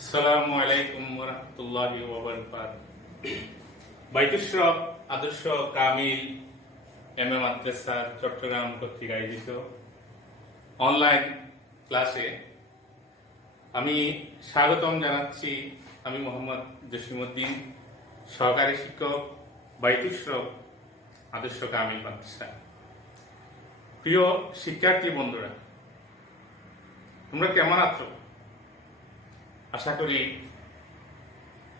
আসসালামু আলাইকুম ওয়া রাহমাতুল্লাহি ওয়া বারাকাতুহু। বাইতুশরফ আদর্শ কামিল মাদ্রাসা চট্টগ্রাম কর্তৃক আয়োজিত অনলাইন ক্লাসে আমি স্বাগতম জানাচ্ছি। আমি মোহাম্মদ জসিমউদ্দিন, সহকারী শিক্ষক, বাইতুশরফ আদর্শ কামিল মাদ্রাসা। প্রিয় শিক্ষার্থী বন্ধুরা, তোমরা কেমন আছো? আশা করি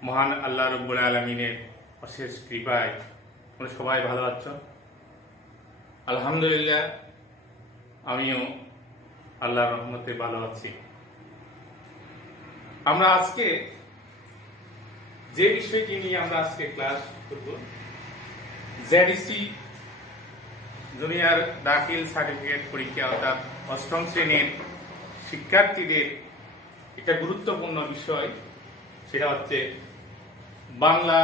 মহান আল্লাহ রব্বুল আলামিনের অশেষ কৃপায় তোমরা সবাই ভালো আছো। আলহামদুলিল্লাহ, আমিও আল্লাহর রহমতে ভালো আছি। আমরা আজকে যে বিষয়টি নিয়ে আমরা আজকে ক্লাস করব, জেডিসি জুনিয়র দাখিল সার্টিফিকেট পরীক্ষা অর্থাৎ অষ্টম শ্রেণীর শিক্ষার্থীদের একটা গুরুত্বপূর্ণ বিষয়, সেটা হচ্ছে বাংলা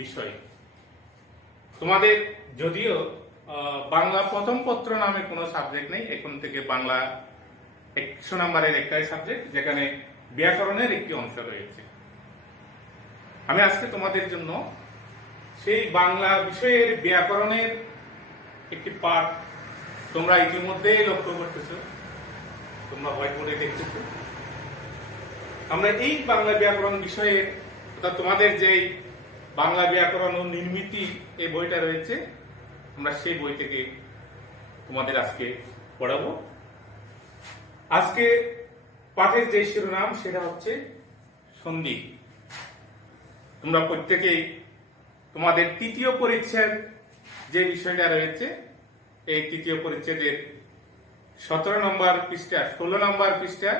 বিষয়। তোমাদের যদিও বাংলা প্রথম পত্র নামে কোনো সাবজেক্ট নেই, এখন থেকে বাংলা 100 নম্বরের একটাই সাবজেক্ট, যেখানে ব্যাকরণের একটি অংশ রয়েছে। আমি আজকে তোমাদের জন্য সেই বাংলা বিষয়ের ব্যাকরণের একটি পাঠ তোমরা ইতিমধ্যেই লক্ষ্য করতেছো, তোমরা হোয়াইট বোর্ডে দেখতেছো। আমরা এই বাংলা ব্যাকরণ বিষয়ে অর্থাৎ তোমাদের যে বাংলা ব্যাকরণ ও নির্মিতি এই বইটা রয়েছে, আমরা সেই বই থেকে তোমাদের আজকে পড়াবো। আজকে পাঠের যে শিরোনাম সেটা হচ্ছে সন্ধি। তোমরা প্রত্যেকেই তোমাদের তৃতীয় পরিচ্ছেদ যে বিষয়টা রয়েছে, এই তৃতীয় পরিচ্ছেদের 17 নম্বর পৃষ্ঠা, 16 নম্বর পৃষ্ঠা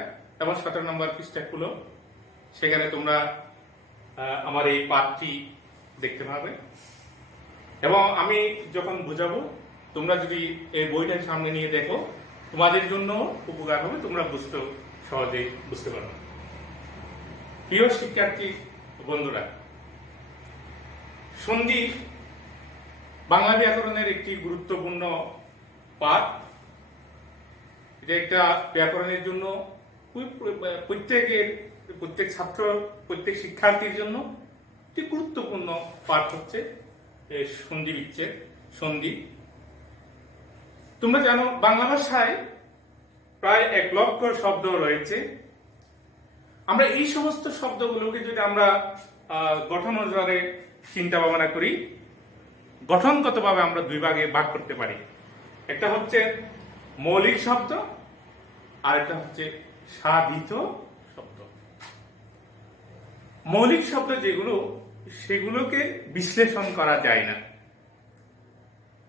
এবং 17 নম্বর পৃষ্ঠা খুলো, সেখানে তোমরা আমার এই পাঠটি দেখতে পাবে। এবং আমি যখন বোঝাবো, তোমরা যদি এই বইটার সামনে নিয়ে দেখো, তোমাদের জন্য উপকার হবে, তোমরা সহজেই বুঝতে পারবে। প্রিয় শিক্ষার্থী বন্ধুরা, সন্ধি বাংলা ব্যাকরণের একটি গুরুত্বপূর্ণ পাঠ। এটা একটা ব্যাকরণের জন্য প্রত্যেক ছাত্র, প্রত্যেক শিক্ষার্থীর জন্য একটি গুরুত্বপূর্ণ পাঠ হচ্ছে সন্ধি বিচ্ছেদ, সন্ধি। তোমরা জানো বাংলা ভাষায় প্রায় 1 লক্ষ শব্দ রয়েছে। আমরা এই সমস্ত শব্দগুলোকে যদি আমরা গঠন অনুসারে চিন্তা ভাবনা করি, গঠনগতভাবে আমরা 2 ভাগে ভাগ করতে পারি। একটা হচ্ছে মৌলিক শব্দ, আর একটা হচ্ছে সাধিত শব্দ। মৌলিক শব্দ যেগুলো, সেগুলোকে বিশ্লেষণ করা যায় না,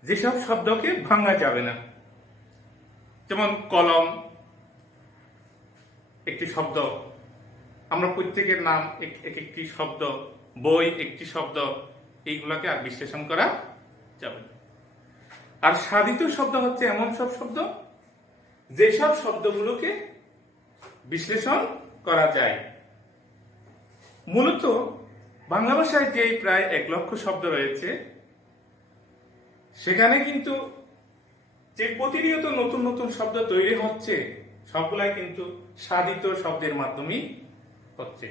যেসব শব্দকে ভাঙা যাবে না। যেমন কলম একটি শব্দ, আমরা প্রত্যেকের নাম একটি শব্দ, বই একটি শব্দ, এইগুলোকে আর বিশ্লেষণ করা যাবে না। আর সাধিত শব্দ হচ্ছে এমন সব শব্দ যেসব শব্দগুলোকে বিশ্লেষণ করা যায়। মূলত বাংলা ভাষায় যে প্রায় 1 লক্ষ শব্দ রয়েছে, সেখানে কিন্তু যে প্রতিনিয়ত নতুন নতুন শব্দ তৈরি হচ্ছে, সবগুলাই কিন্তু সাধিত শব্দের মাধ্যমেই হচ্ছে।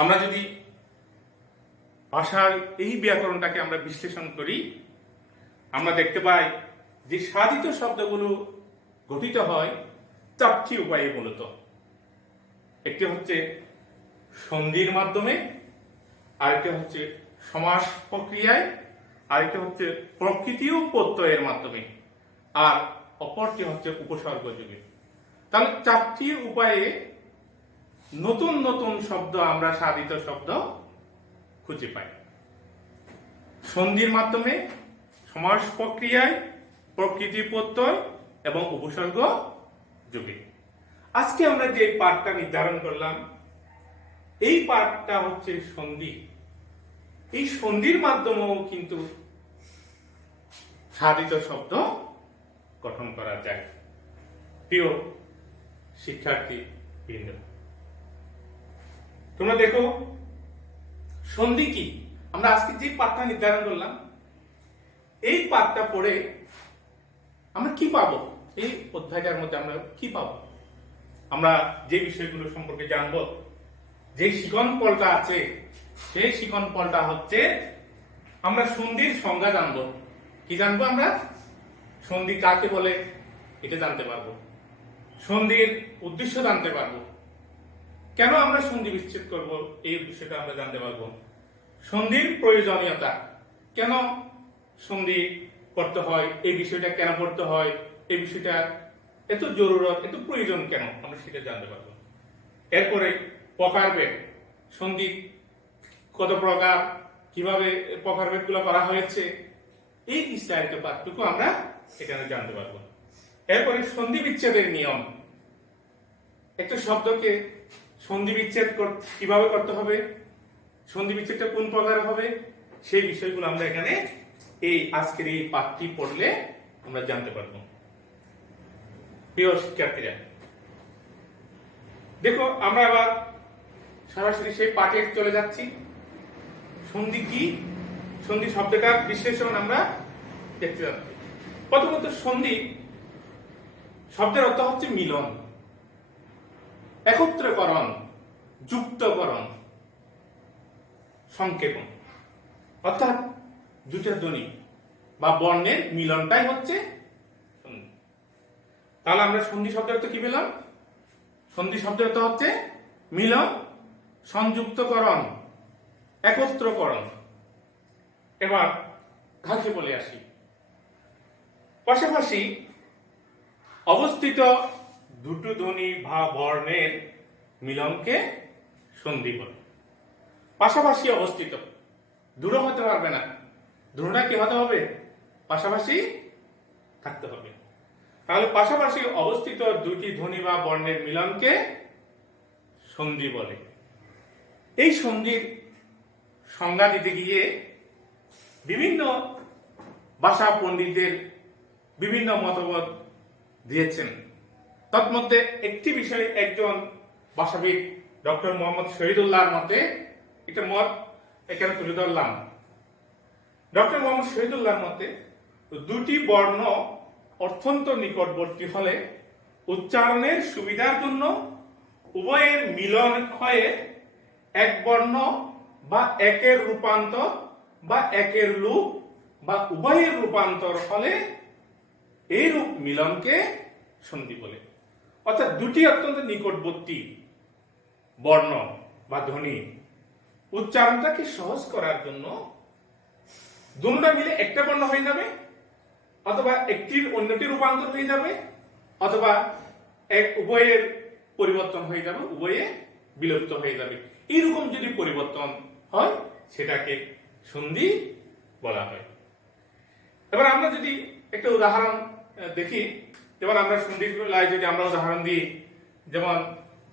আমরা যদি ভাষার এই ব্যাকরণটাকে আমরা বিশ্লেষণ করি, আমরা দেখতে পাই যে সাধিত শব্দগুলো গঠিত হয় 4টি উপায়ে মূলত। একটি হচ্ছে সন্ধির মাধ্যমে, আরেকটি হচ্ছে সমাস প্রক্রিয়ায়, আরেকটি হচ্ছে প্রকৃতি ও প্রত্যয়ের মাধ্যমে, আর অপরটি হচ্ছে উপসর্গ যুগে। তাহলে 4টি উপায়ে নতুন নতুন শব্দ, আমরা সাধিত শব্দ খুঁজে পাই। সন্ধির মাধ্যমে, সমাস প্রক্রিয়ায়, প্রকৃতি প্রত্যয় এবং উপসর্গ যুগে। আজকে আমরা যে পাঠটা নির্ধারণ করলাম, এই পাঠটা হচ্ছে সন্ধি। এই সন্ধির মাধ্যমেও কিন্তু সাধিত শব্দ গঠন করা যায়। প্রিয় শিক্ষার্থী বৃন্দ, তোমরা দেখো সন্ধি কি। আমরা আজকে যে পাঠটা নির্ধারণ করলাম, এই পাঠটা পড়ে আমরা কি পাবো, এই অধ্যায়টার মধ্যে আমরা কি পাবো, আমরা যে বিষয়গুলো সম্পর্কে জানবো, যে শিকন ফলটা আছে সেই শিকন ফলটা হচ্ছে, আমরা সন্ধির সংজ্ঞা জানবো। কি জানবো আমরা? সন্ধি কাকে বলে এটা জানতে পারবো, সন্ধির উদ্দেশ্য জানতে পারবো, কেন আমরা সন্ধি বিচ্ছেদ করব এই উদ্দেশ্যটা আমরা জানতে পারবো, সন্ধির প্রয়োজনীয়তা, কেন সন্ধি করতে হয়, এই বিষয়টা কেন করতে হয়, এই বিষয়টা এত জরুরত, এত প্রয়োজন কেন, আমরা সেটা জানতে পারবো। এরপরে প্রকারভেদ, সন্ধি কত প্রকার, কিভাবে প্রকারভেদ গুলো করা হয়েছে, এই বিস্তারিত পাঠটুকু আমরা এখানে জানতে পারবো। এরপরে সন্ধি বিচ্ছেদের নিয়ম, একটা শব্দকে সন্ধি বিচ্ছেদ কিভাবে করতে হবে, সন্ধি বিচ্ছেদটা কোন প্রকার হবে, সেই বিষয়গুলো আমরা এখানে এই আজকের এই পাঠটি পড়লে আমরা জানতে পারবো। প্রিয় শিক্ষার্থীরা, দেখো আমরা আবার সরাসরি সেই পাঠে চলে যাচ্ছি। সন্ধি কি, সন্ধি শব্দটার বিশ্লেষণ আমরা দেখতে যাচ্ছি। প্রথমত সন্ধি শব্দের অর্থ হচ্ছে মিলন, একত্রকরণ, যুক্তকরণ, সংক্ষেপণ, অর্থাৎ দুটা ধ্বনি বা বর্ণের মিলনটাই হচ্ছে সন্ধি। তাহলে আমরা সন্ধি শব্দের অর্থ কি পেলাম? সন্ধি শব্দের অর্থ হচ্ছে মিলন, সংযুক্তকরণ, একত্রকরণ। এবার কাকে বলে আসি। পাশাপাশি অবস্থিত দুটো ধ্বনি বা বর্ণের মিলনকে সন্ধি বলে। পাশাপাশি অবস্থিত, দূরে হতে পারবে না, দূরটা কি হতে হবে? পাশাপাশি থাকতে হবে। তাহলে পাশাপাশি অবস্থিত দুটি ধ্বনি বা বর্ণের মিলনকে সন্ধি বলে। এই সন্ধির সংজ্ঞা দিতে গিয়ে বিভিন্ন ভাষা পণ্ডিতদের বিভিন্ন মতবাদ দিয়েছেন। তন্মধ্যে একটি বিষয়ে একজন ভাষাবিদ ডক্টর মোহাম্মদ শহীদুল্লাহর মতে একটা মত এখানে তুলে ধরলাম। ডক্টর মোহাম্মদ শহীদুল্লাহর মতে দুটি বর্ণ অত্যন্ত নিকটবর্তী হলে উচ্চারণের সুবিধার জন্য উভয়ের মিলন হয়ে এক বর্ণ বা একের রূপান্তর বা একের লুপ বা উভয়ের রূপান্তর হলে এই রূপ মিলনকে সন্ধি বলে। অর্থাৎ দুটি অত্যন্ত নিকটবর্তী বর্ণ বা ধ্বনি উচ্চারণটাকে সহজ করার জন্য দুটোটা মিলে একটা বর্ণ হয়ে যাবে, অথবা একটির অন্যটি রূপান্তর হয়ে যাবে, অথবা এক উভয়ের পরিবর্তন হয়ে যাবে, উভয়ে বিলুপ্ত হয়ে যাবে। এইরকম যদি পরিবর্তন হয় সেটাকে সন্ধি বলা হয়। এবার আমরা যদি একটা উদাহরণ দেখি, যেমন আমরা সন্ধি যদি আমরা উদাহরণ দিই, যেমন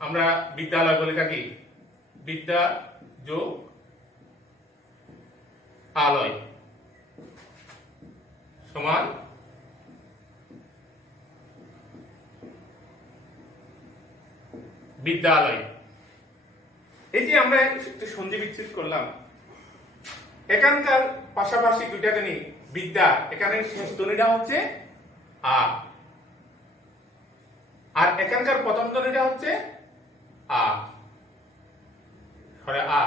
আমরা বিদ্যালয় বলে থাকি, বিদ্যা যোগ আলয় সমান বিদ্যালয়। এই যে আমরা একটু সন্ধি বিচ্ছেদ করলাম, এখানকার পাশাপাশি দুইটা ধ্বনি বিদ্যা, এখানে শেষ ধ্বনিটা হচ্ছে আ, আর এখানকার প্রথম ধ্বনিটা হচ্ছে আ, স্বরে আ,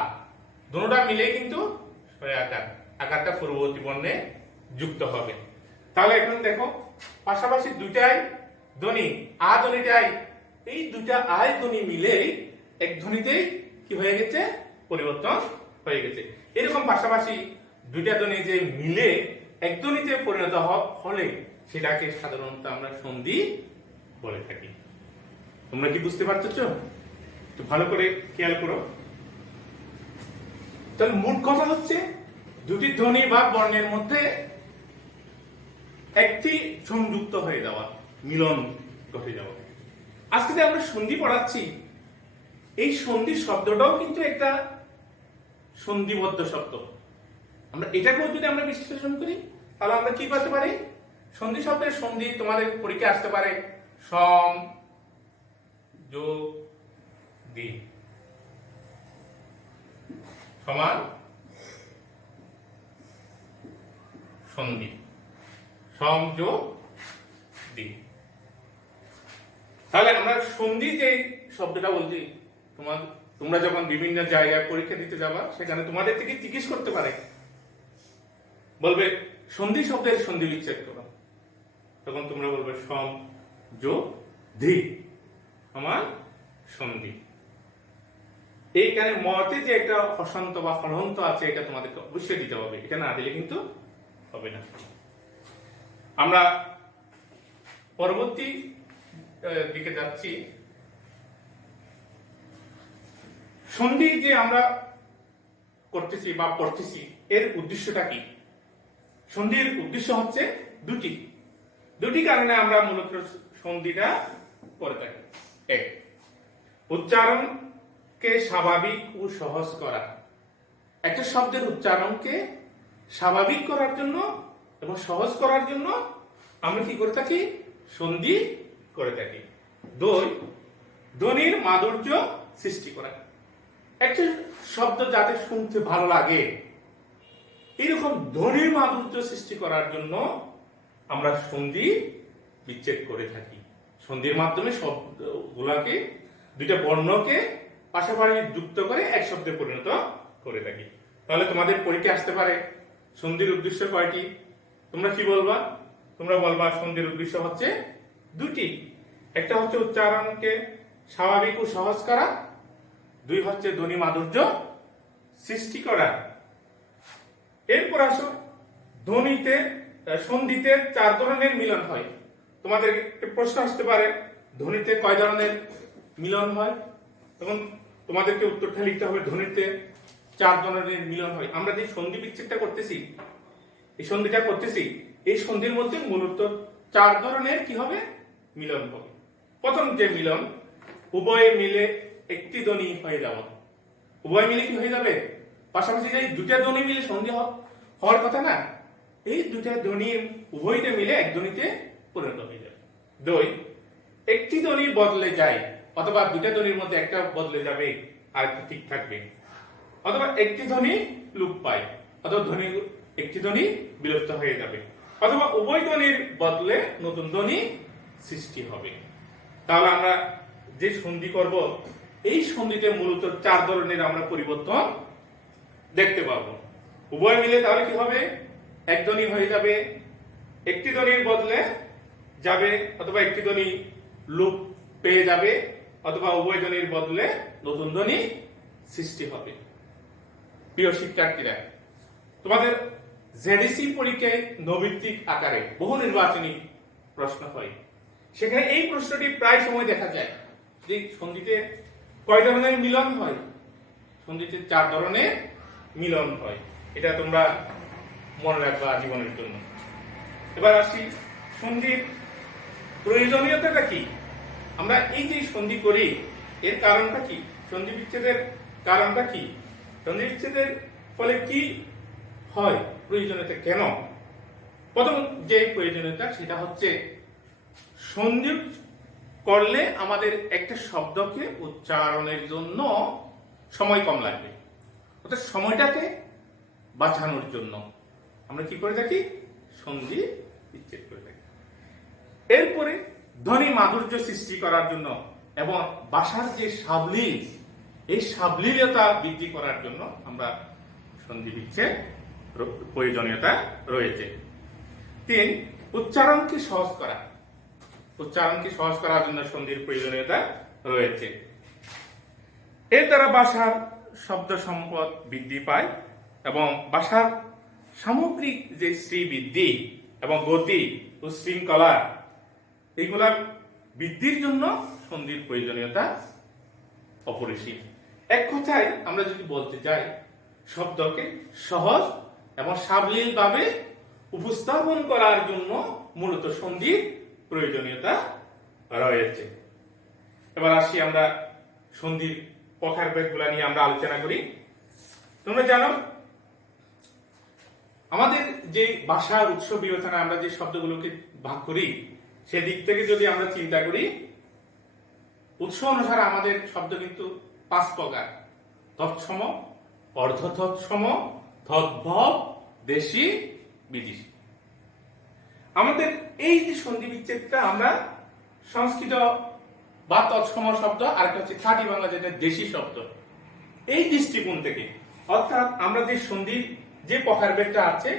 দুটোটা মিলে কিন্তু স্বরে আকার, আকারটা পূর্ববর্তী বর্ণে যুক্ত হবে। তাহলে এখন দেখো পাশাপাশি দুইটাই ধ্বনি আ ধ্বনিটাই, এই দুইটা আয় ধ্বনি মিলেই এক ধ্বনিতেই কি হয়ে গেছে? পরিবর্তন হয়ে গেছে। এরকম পাশাপাশি দুইটা ধ্বনি যে মিলে এক ধ্বনিতে পরিণত হলে সেটাকে সাধারণত আমরা সন্ধি বলে থাকি। তোমরা কি বুঝতে পারছো? তো ভালো করে খেয়াল করো। তাহলে মূল কথা হচ্ছে দুটি ধ্বনি বা বর্ণের মধ্যে একটি সংযুক্ত হয়ে যাওয়া, মিলন ঘটে যাওয়া। আজকে যে আমরা সন্ধি পড়াচ্ছি, এই সন্ধি শব্দটাও কিন্তু একটা সন্ধিবদ্ধ শব্দ। আমরা এটাকেও যদি আমরা বিশ্লেষণ করি তাহলে আমরা কি করতে পারি? সন্ধি শব্দের সন্ধি তোমাদের পরীক্ষা আসতে পারে সম যোগ দি সমান সন্ধি, সম যোগ দি। তাহলে আমরা সন্ধি যে শব্দটা বলছি, তোমার তোমরা যখন বিভিন্ন জায়গায় পরীক্ষা দিতে যাবা সেখানে তোমাদের থেকে জিজ্ঞেস করতে পারে, বলবে সন্ধি শব্দের সন্ধি বিচ্ছেদ করো, তখন তোমরা বলবে সম যোগ ধি সমান সন্ধি। এইখানে মতে যে একটা হসন্ত বা হলন্ত আছে এটা তোমাদেরকে অবশ্যই দিতে হবে, এটা না দিলে কিন্তু হবে না। আমরা পরবর্তী দিকে যাচ্ছি। সন্ধি যে আমরা করতেছি বা পড়তেছি এর উদ্দেশ্যটা কি? সন্ধির উদ্দেশ্য হচ্ছে দুটি কারণে আমরা মূলত সন্ধিটা করে থাকি। এক, উচ্চারণকে স্বাভাবিক ও সহজ করা। একটা শব্দের উচ্চারণকে স্বাভাবিক করার জন্য এবং সহজ করার জন্য আমরা কি করে থাকি? সন্ধি করে থাকি। দুই, ধ্বনির মাধুর্য সৃষ্টি করা। একটা শব্দ যাতে শুনতে ভালো লাগে এরকম ধ্বনির মাধুর্য সৃষ্টি করার জন্য আমরা সন্ধি বিচ্ছেদ করে থাকি। সন্ধির মাধ্যমে শব্দগুলোকে, দুইটা বর্ণকে পাশাপাশি যুক্ত করে এক শব্দে পরিণত করে থাকি। তাহলে তোমাদের পরীক্ষা আসতে পারে সন্ধির উদ্দেশ্য কয়টি? তোমরা কি বলবা? তোমরা বলবা সন্ধির উদ্দেশ্য হচ্ছে দুটি। একটা হচ্ছে উচ্চারণকে স্বাভাবিক ও সহজ করা, দুই হচ্ছে ধ্বনি মাধুর্য সৃষ্টি করা। এরপর আসো, ধ্বনিতে সন্ধিতে 4 ধরনের মিলন হয়। তোমাদের প্রশ্ন আসতে পারে ধ্বনিতে কয় ধরনের মিলন হয়? তখন তোমাদেরকে উত্তরটা লিখতে হবে ধ্বনিতে 4 ধরনের মিলন হয়। আমরা যে সন্ধি বিচ্ছেদটা করতেছি, এই সন্ধিটা করতেছি, এই সন্ধির মধ্যে মূলত 4 ধরনের কি হবে? মিলন হবে। প্রথম যে মিলন, উভয়ে মিলে একটি ধ্বনি হয়ে যাওয়া। উভয় মিলে কি হয়ে যাবে? পাশাপাশি যে দুটা ধ্বনি মিলে সন্ধি হওয়ার কথা না, এই দুটা ধ্বনির উভয়টা মিলে এক ধ্বনিতে পরিণত হয়ে যাবে। দুই, একটি ধ্বনি বদলে যায়, অথবা দুটা ধ্বনির মধ্যে একটা বদলে যাবে আর একটা ঠিক থাকবে, অথবা একটি ধ্বনি লোপ পায়, অথবা একটি ধ্বনি বিলুপ্ত হয়ে যাবে, অথবা উভয় ধ্বনির বদলে নতুন ধ্বনি সৃষ্টি হবে। তাহলে আমরা যে সন্ধি করব এই সন্ধিতে মূলত 4 ধরনের আমরা পরিবর্তন দেখতে পাবো। উভয় মিলে তাহলে কি হবে? এক ধ্বনি হয়ে যাবে, একটি ধ্বনির বদলে যাবে, অথবা একটি ধ্বনি লোপ পেয়ে যাবে, অথবা উভয় ধ্বনির বদলে নতুন ধ্বনি সৃষ্টি হবে। প্রিয় শিক্ষার্থীরা, তোমাদের জেডিসি পরীক্ষায় নৈর্ব্যক্তিক আকারে বহু নির্বাচনী প্রশ্ন হয়। সেখানে এই প্রশ্নটি প্রায় সময় দেখা যায় যে সন্ধিতে কয় ধরনের মিলন হয়? সন্ধিতে 4 ধরনের মিলন হয়। এটা তোমরা মনে রাখবা জীবনের জন্য। এবার আসি, সন্ধির প্রয়োজনীয়তাটা কি? আমরা এই যে সন্ধি করি এর কারণটা কি? সন্ধি বিচ্ছেদের কারণটা কি? সন্ধি বিচ্ছেদের ফলে কি হয়? প্রয়োজনীয়তা কেন? প্রথম যে প্রয়োজনীয়তা সেটা হচ্ছে সন্ধি করলে আমাদের একটা শব্দকে উচ্চারণের জন্য সময় কম লাগবে, অর্থাৎ সময়টাকে বাঁচানোর জন্য আমরা কি করে থাকি? সন্ধি বিচ্ছেদ করে থাকি। এরপরে ধ্বনি মাধুর্য সৃষ্টি করার জন্য এবং ভাষার যে সাবলীল, এই সাবলীলতা বৃদ্ধি করার জন্য আমরা সন্ধি বিচ্ছেদ প্রয়োজনীয়তা রয়েছে। 3, উচ্চারণকে সহজ করা। উচ্চারণকে সহজ করার জন্য সন্ধির প্রয়োজনীয়তা রয়েছে। এর দ্বারা ভাষার শব্দ সম্পদ বৃদ্ধি পায় এবং ভাষার সামগ্রিক যে শ্রীবৃদ্ধি এবং গতি ও শৃঙ্খলা এইগুলা বৃদ্ধির জন্য সন্ধির প্রয়োজনীয়তা অপরিসীম। এক কথায় আমরা যদি বলতে চাই, শব্দকে সহজ এবং সাবলীল ভাবে উপস্থাপন করার জন্য মূলত সন্ধির প্রয়োজনীয়তা রয়েছে। এবার আসি আমরা সন্ধির প্রকারভেদগুলো নিয়ে আমরা আলোচনা করি। তোমরা জানো আমাদের যে ভাষার উৎস বিবেচনা আমরা যে শব্দগুলোকে ভাগ করি সেদিক থেকে যদি আমরা চিন্তা করি, উৎস অনুসারে আমাদের শব্দ কিন্তু 5 প্রকার: তৎসম, অর্ধতৎসম, তদ্ভব, দেশি, বিদেশি। আমাদের এই যে সন্ধি বিচ্ছেদটা আমরা সংস্কৃত বা তৎসম শব্দ, আর একটা হচ্ছে খাঁটি বাংলা যেটা দেশি শব্দ। এই দৃষ্টিকোণ থেকে অর্থাৎ আমরা যে সন্ধির যে প্রকারভেদটা আছে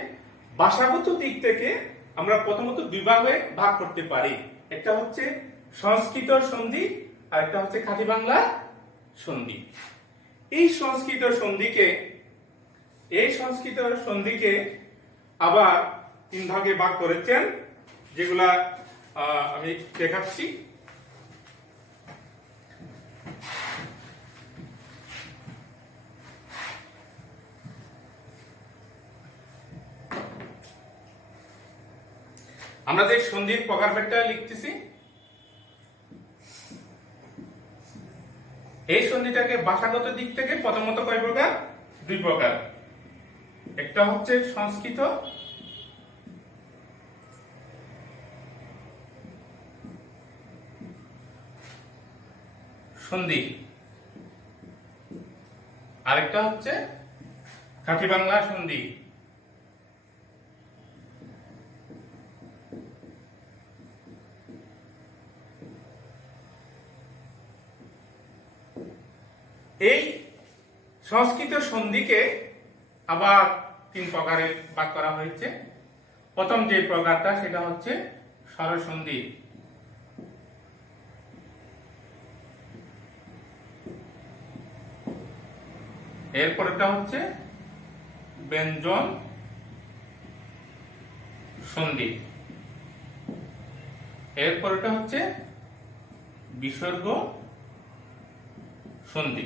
ভাষাগত দিক থেকে আমরা প্রথমত দুই ভাগে ভাগ করতে পারি। একটা হচ্ছে সংস্কৃত সন্ধি আর একটা হচ্ছে খাঁটি বাংলা সন্ধি। এই সংস্কৃত সন্ধিকে আবার তিন ভাগে ভাগ করেছেন, যেগুলা আমি দেখাচ্ছি। আমরা যে সন্ধির প্রকারভেদটা লিখতেছি, এই সন্ধিটাকে ভাষাগত দিক থেকে প্রথমত কয় প্রকার? দুই প্রকার। একটা হচ্ছে সংস্কৃত সন্ধি, আরেকটা হচ্ছে খাঁটি বাংলা সন্ধি। এই সংস্কৃত সন্ধিকে আবার তিন প্রকারে ভাগ করা হয়েছে। প্রথম যে প্রকারটা সেটা হচ্ছে স্বরসন্ধি, এরপরটা হচ্ছে ব্যঞ্জন সন্ধি, এরপরটা হচ্ছে বিসর্গ সন্ধি।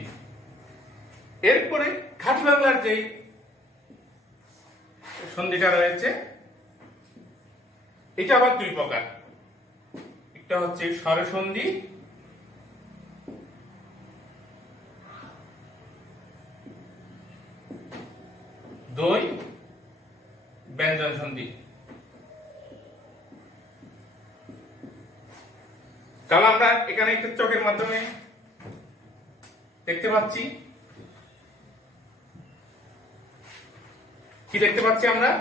এরপরে খাঁটি বাংলার যে সন্ধিটা রয়েছে এটা আবার দুই প্রকার। একটা হচ্ছে স্বরসন্ধি, দুই ব্যঞ্জন সন্ধি। তাহলে আমরা এখানে একটা চোখের মাধ্যমে দেখতে পাচ্ছি, কি দেখতে পাচ্ছি আমরা?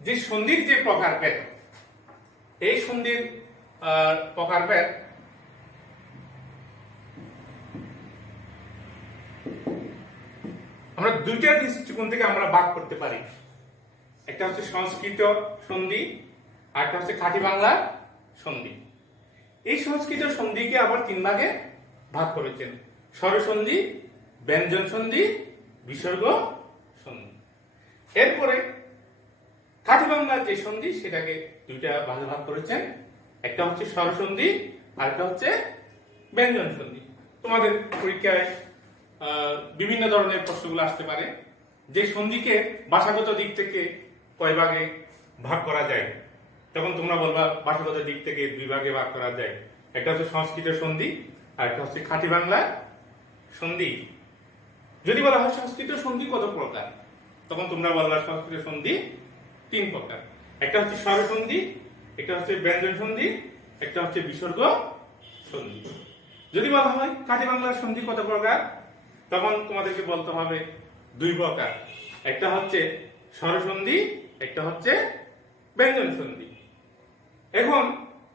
যে সন্ধির যে প্রকারভেদ, এই সন্ধির প্রকারভেদ আমরা দুইটা দৃষ্টিকোণ থেকে আমরা ভাগ করতে পারি। একটা হচ্ছে সংস্কৃত সন্ধি আর একটা হচ্ছে খাঁটি বাংলা সন্ধি। এই সংস্কৃত সন্ধিকে আবার তিন ভাগে ভাগ করেছেন: স্বরসন্ধি, ব্যঞ্জন সন্ধি, বিসর্গ সন্ধি। এরপরে খাঁটি বাংলার যে সন্ধি সেটাকে দুইটা ভাগে ভাগ করেছেন, একটা হচ্ছে স্বরসন্ধি আর একটা হচ্ছে ব্যঞ্জন সন্ধি। তোমাদের পরীক্ষায় বিভিন্ন ধরনের প্রশ্নগুলো আসতে পারে যে সন্ধিকে ভাষাগত দিক থেকে কয় ভাগে ভাগ করা যায়, তখন তোমরা বলবা ভাষাগত দিক থেকে দুই ভাগে ভাগ করা যায়। একটা হচ্ছে সংস্কৃত সন্ধি আর একটা হচ্ছে খাঁটি বাংলা সন্ধি। যদি বলা হয় সংস্কৃত সন্ধি কত প্রকার, তখন তোমরা বলবা সংস্কৃত সন্ধি তিন প্রকার। একটা হচ্ছে স্বরসন্ধি, একটা হচ্ছে ব্যঞ্জন সন্ধি, একটা হচ্ছে বিসর্গ সন্ধি। যদি বলা হয় খাঁটি বাংলার সন্ধি কত প্রকার, তখন তোমাদেরকে বলতে হবে দুই প্রকার। একটা হচ্ছে স্বরসন্ধি, একটা হচ্ছে ব্যঞ্জন সন্ধি। এখন